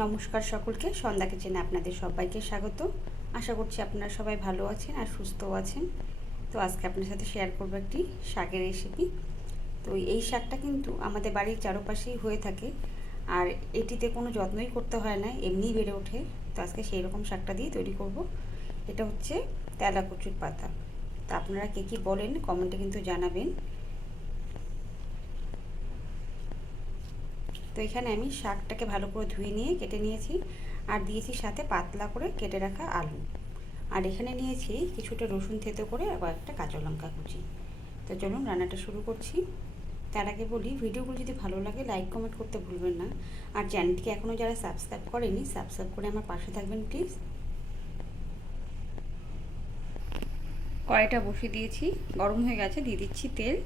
নমস্কার সকলকে, সন্ধ্যা কিচেনে আপনাদের সবাইকে স্বাগত। আশা করছি আপনারা সবাই ভালো আছেন আর সুস্থও আছেন। তো আজকে আপনার সাথে শেয়ার করব একটি শাকের রেসিপি। তো এই শাকটা কিন্তু আমাদের বাড়ির চারপাশেই হয়ে থাকে, আর এটিতে কোনো যত্নই করতে হয় না, এমনিই বেড়ে ওঠে। তো আজকে সেই রকম শাকটা দিয়ে তৈরি করব। এটা হচ্ছে তেলাকুচুর পাতা। তা আপনারা কে কী বলেন কমেন্টে কিন্তু জানাবেন। তো এখানে আমি শাকটাকে ভালো করে ধুয়ে নিয়ে কেটে নিয়েছি, আর দিয়েছি সাথে পাতলা করে কেটে রাখা আলু। আর এখানে নিয়েছি কিছুটা রসুন থেতো করে, আবার একটা কাঁচা লঙ্কা কুচি। তো চলুন রান্নাটা শুরু করছি। তার আগে বলি, ভিডিওগুলো যদি ভালো লাগে লাইক কমেন্ট করতে ভুলবেন না। আর চ্যানেলটিকে এখনও যারা সাবস্ক্রাইব করেনি, সাবস্ক্রাইব করে আমার পাশে থাকবেন প্লিজ। কড়াইটা বসিয়ে দিয়েছি, গরম হয়ে গেছে, দিয়ে দিচ্ছি তেল।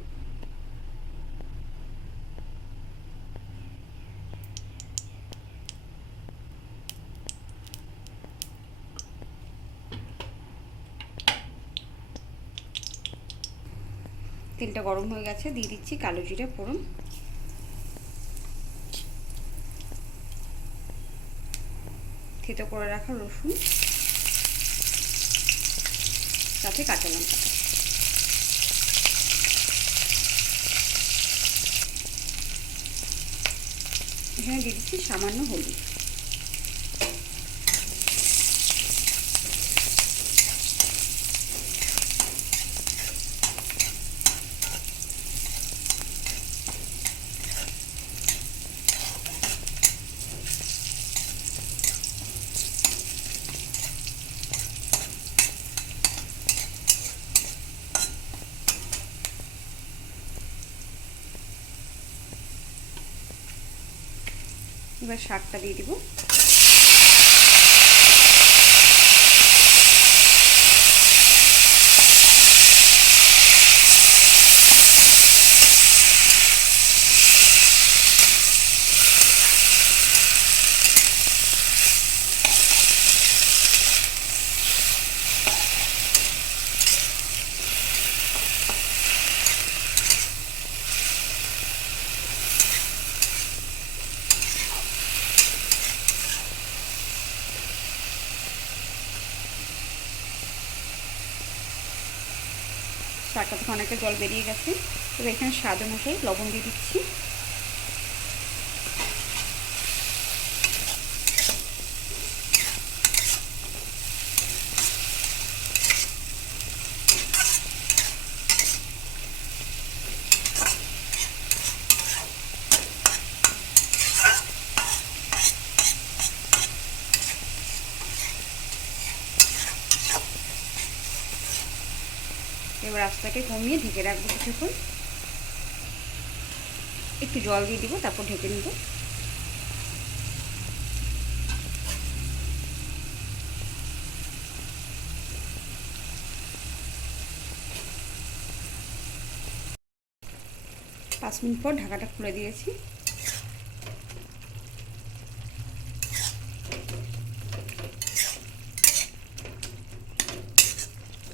তেলটা গরম হয়ে গেছে, দিয়ে দিচ্ছি কালো জিরে ফোড়ন, থেতো করে রাখা রসুন, সাথে কাঁচা লঙ্কা। এখানে দিয়ে দিচ্ছি সামান্য হলুদ। এবার শাকটা দিয়ে দিব। শাকটা থেকে অনেকটা জল বেরিয়ে গেছে। এবার এখানে স্বাদ অনুযায়ী লবণ দিয়ে দিচ্ছি। এবার আঁচটাকে কমিয়ে ঢেকে রাখবো কিছুক্ষণ। একটু জল দিয়ে দিব, তারপর ঢেকে নেব। পাঁচ মিনিট পর ঢাকাটা খুলে দিয়েছি।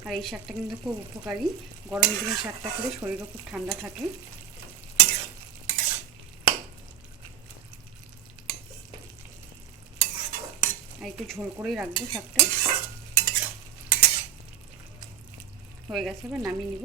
আর এই শাকটা কিন্তু খুব উপকারী, গরম দিনে শাকটা খেলে শরীরও খুব ঠান্ডা থাকে। আর একটু ঝোল করেই রাখবো শাকটা। হয়ে গেছে, এবার নামিয়ে নিব।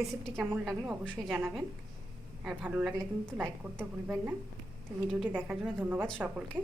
রেসিপিটি কেমন লাগলো অবশ্যই জানাবেন, আর ভালো লাগলে কিন্তু লাইক করতে ভুলবেন না। তো ভিডিওটি দেখার জন্য ধন্যবাদ সকলকে।